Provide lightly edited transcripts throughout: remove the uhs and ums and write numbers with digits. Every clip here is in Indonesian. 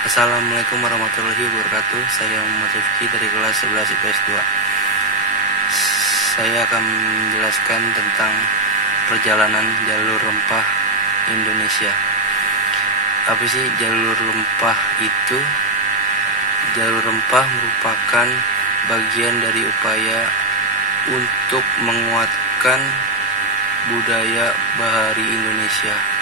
Assalamualaikum warahmatullahi wabarakatuh. Saya Muhammad Rifki dari kelas 11 IPS 2. Saya akan menjelaskan tentang perjalanan jalur rempah Indonesia. Apa sih jalur rempah itu? Jalur rempah merupakan bagian dari upaya untuk menguatkan budaya bahari Indonesia.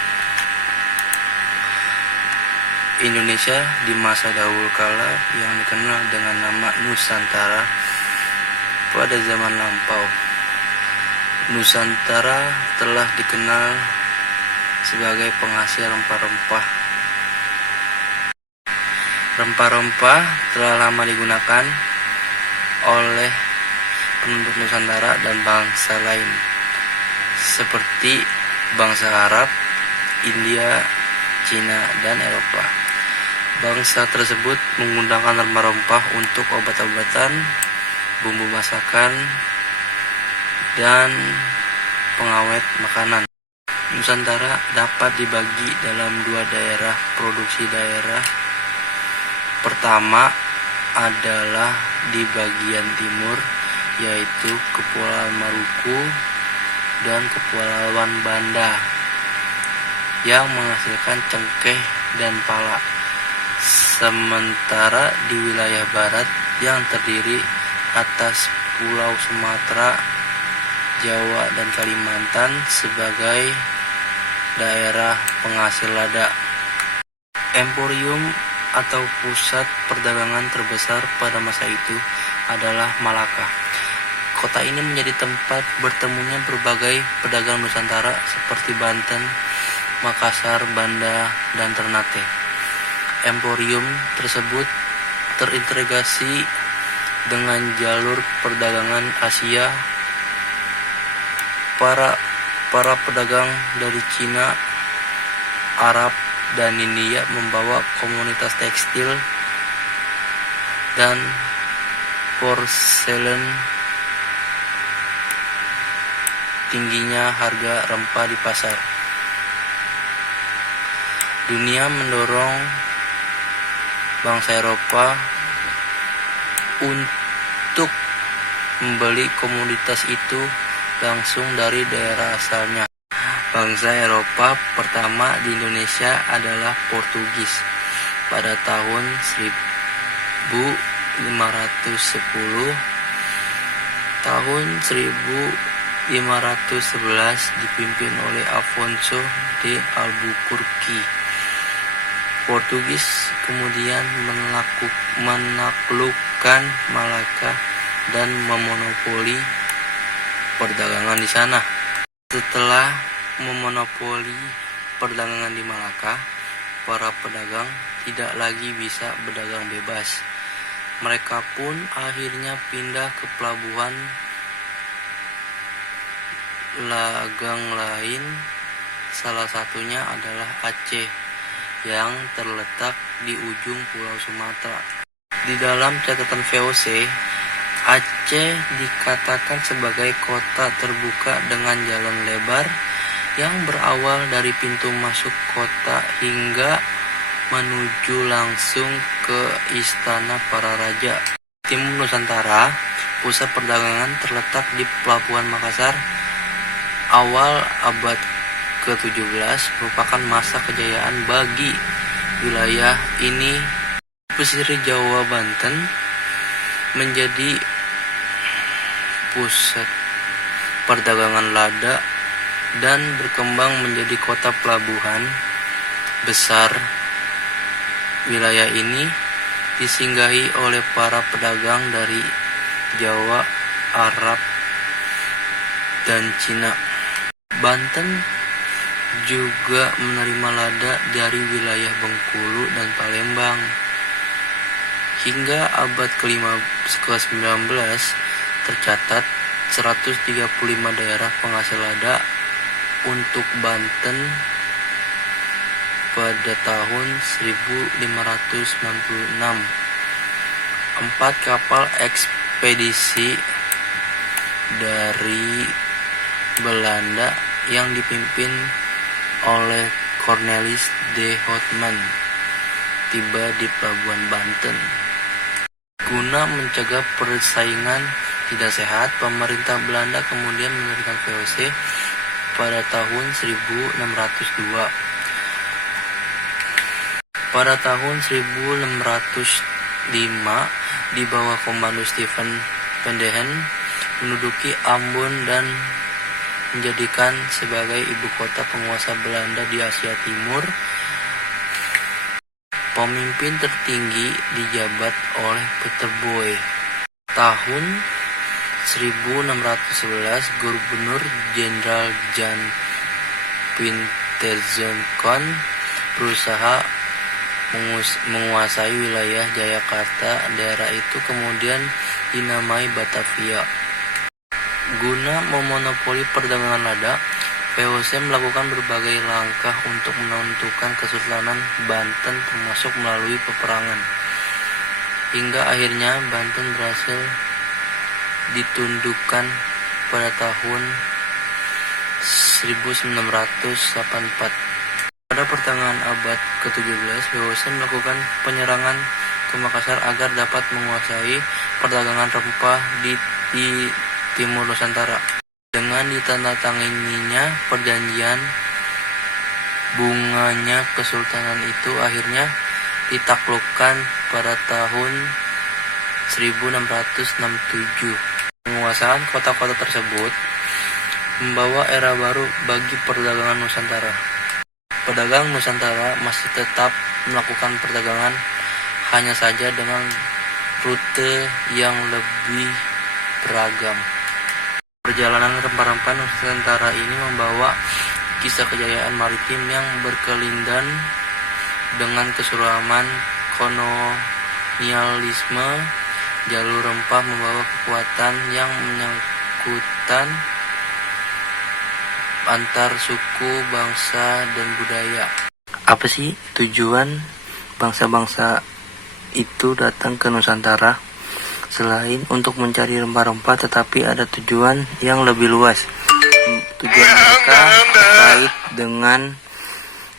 Indonesia di masa dahulu kala yang dikenal dengan nama Nusantara pada zaman lampau. Nusantara telah dikenal sebagai penghasil rempah-rempah. Rempah-rempah telah lama digunakan oleh penduduk Nusantara dan bangsa lain seperti bangsa Arab, India, Cina, dan Eropa. Bangsa tersebut menggunakan rempah-rempah untuk obat-obatan, bumbu masakan, dan pengawet makanan. Nusantara dapat dibagi dalam dua daerah produksi daerah. Pertama adalah di bagian timur, yaitu Kepulauan Maluku dan Kepulauan Banda, yang menghasilkan cengkeh dan pala. Sementara di wilayah barat yang terdiri atas Pulau Sumatera, Jawa, dan Kalimantan sebagai daerah penghasil lada. Emporium atau pusat perdagangan terbesar pada masa itu adalah Malaka. Kota ini menjadi tempat bertemunya berbagai pedagang Nusantara seperti Banten, Makassar, Banda, dan Ternate. Emporium tersebut terintegrasi dengan jalur perdagangan Asia. Para pedagang dari Cina, Arab, dan India membawa komoditas tekstil dan porselen. Tingginya harga rempah di pasar dunia mendorong bangsa Eropa untuk membeli komoditas itu langsung dari daerah asalnya. Bangsa Eropa pertama di Indonesia adalah Portugis pada tahun 1510. Tahun 1511 dipimpin oleh Afonso de Albuquerque. Portugis kemudian menaklukkan Malaka dan memonopoli perdagangan di sana. Setelah memonopoli perdagangan di Malaka, para pedagang tidak lagi bisa berdagang bebas. Mereka pun akhirnya pindah ke pelabuhan dagang lain. Salah satunya adalah Aceh yang terletak di ujung Pulau Sumatera. Di dalam catatan VOC, Aceh dikatakan sebagai kota terbuka dengan jalan lebar yang berawal dari pintu masuk kota hingga menuju langsung ke istana para raja. Timur Nusantara, pusat perdagangan terletak di Pelabuhan Makassar. Awal abad ke-17 merupakan masa kejayaan bagi wilayah ini. Pesisir Jawa Banten menjadi pusat perdagangan lada dan berkembang menjadi kota pelabuhan besar. Wilayah ini disinggahi oleh para pedagang dari Jawa, Arab, dan Cina. Banten juga menerima lada dari wilayah Bengkulu dan Palembang. Hingga abad ke-19 tercatat 135 daerah penghasil lada untuk Banten pada tahun 1596. 4 kapal ekspedisi dari Belanda yang dipimpin oleh Cornelis de Houtman tiba di pelabuhan Banten. Guna mencegah persaingan tidak sehat, pemerintah Belanda kemudian mendirikan VOC pada tahun 1602. Pada tahun 1605, di bawah komando Stephen Pendehen, menduduki Ambon dan menjadikan sebagai ibu kota penguasa Belanda di Asia Timur. Pemimpin tertinggi dijabat oleh Peter Boy. Tahun 1611, Gubernur Jenderal Jan Pieterszoon berusaha menguasai wilayah Jayakarta. Daerah itu kemudian dinamai Batavia. Guna memonopoli perdagangan lada, VOC melakukan berbagai langkah untuk menentukan Kesultanan Banten, termasuk melalui peperangan. Hingga akhirnya Banten berhasil ditundukkan pada tahun 1984. Pada pertengahan abad ke-17, VOC melakukan penyerangan ke Makassar agar dapat menguasai perdagangan rempah di timur Nusantara. Dengan ditandatanganinya perjanjian bunganya Kesultanan itu akhirnya ditaklukkan pada tahun 1667. Penguasaan kota-kota tersebut membawa era baru bagi perdagangan Nusantara. Pedagang Nusantara masih tetap melakukan perdagangan, hanya saja dengan rute yang lebih beragam. Perjalanan rempah-rempah Nusantara ini membawa kisah kejayaan maritim yang berkelindan dengan kesuraman kolonialisme. Jalur rempah membawa kekuatan yang menyangkutan antar suku, bangsa, dan budaya. Apa sih tujuan bangsa-bangsa itu datang ke Nusantara? Selain untuk mencari rempah-rempah, tetapi ada tujuan yang lebih luas. Tujuan mereka terkait dengan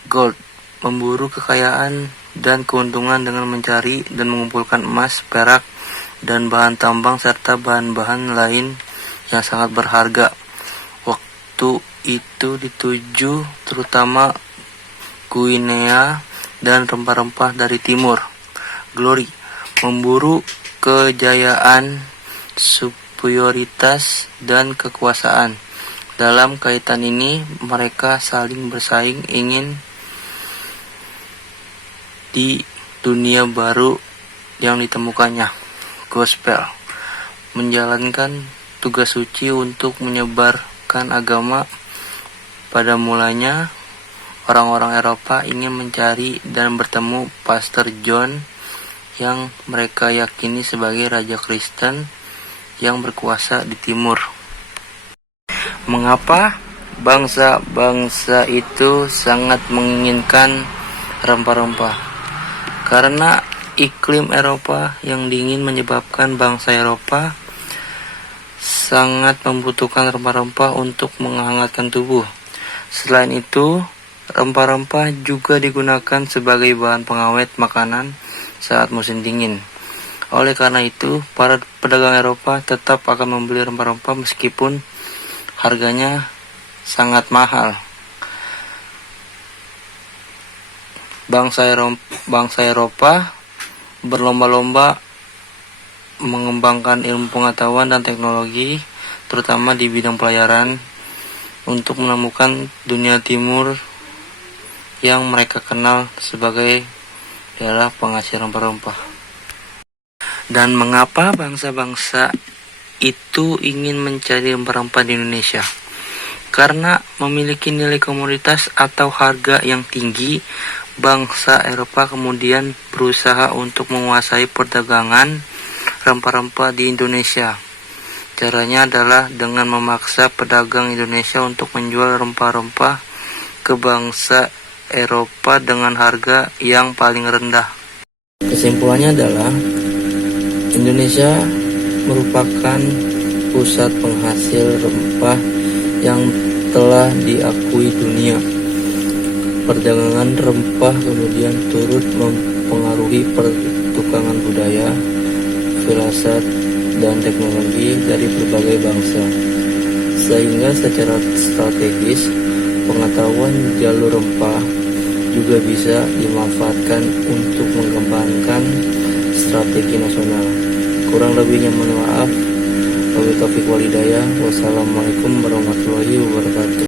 gold, memburu kekayaan dan keuntungan dengan mencari dan mengumpulkan emas, perak, dan bahan tambang serta bahan-bahan lain yang sangat berharga. Waktu itu dituju terutama Guinea dan rempah-rempah dari timur. Glory, memburu kejayaan, superioritas, dan kekuasaan. Dalam kaitan ini mereka saling bersaing ingin di dunia baru yang ditemukannya. Gospel, menjalankan tugas suci untuk menyebarkan agama. Pada mulanya orang-orang Eropa ingin mencari dan bertemu Pastor John yang mereka yakini sebagai raja Kristen yang berkuasa di timur. Mengapa bangsa-bangsa itu sangat menginginkan rempah-rempah? Karena iklim Eropa yang dingin menyebabkan bangsa Eropa sangat membutuhkan rempah-rempah untuk menghangatkan tubuh. Selain itu, rempah-rempah juga digunakan sebagai bahan pengawet makanan saat musim dingin. Oleh karena itu, para pedagang Eropa tetap akan membeli rempah-rempah meskipun harganya sangat mahal. Bangsa Eropa berlomba-lomba mengembangkan ilmu pengetahuan dan teknologi, terutama di bidang pelayaran, untuk menemukan dunia timur yang mereka kenal sebagai daerah penghasil rempah-rempah. Dan mengapa bangsa-bangsa itu ingin mencari rempah-rempah di Indonesia? Karena memiliki nilai komoditas atau harga yang tinggi, bangsa Eropa kemudian berusaha untuk menguasai perdagangan rempah-rempah di Indonesia. Caranya adalah dengan memaksa pedagang Indonesia untuk menjual rempah-rempah ke bangsa Eropa dengan harga yang paling rendah. Kesimpulannya adalah Indonesia merupakan pusat penghasil rempah yang telah diakui dunia. Perdagangan rempah kemudian turut mempengaruhi pertukangan budaya, filsafat, dan teknologi dari berbagai bangsa. Sehingga secara strategis, pengetahuan jalur rempah juga bisa dimanfaatkan untuk mengembangkan strategi nasional. Kurang lebihnya mohon maaf. Wabillahi taufiq wal hidayah. Wassalamualaikum warahmatullahi wabarakatuh.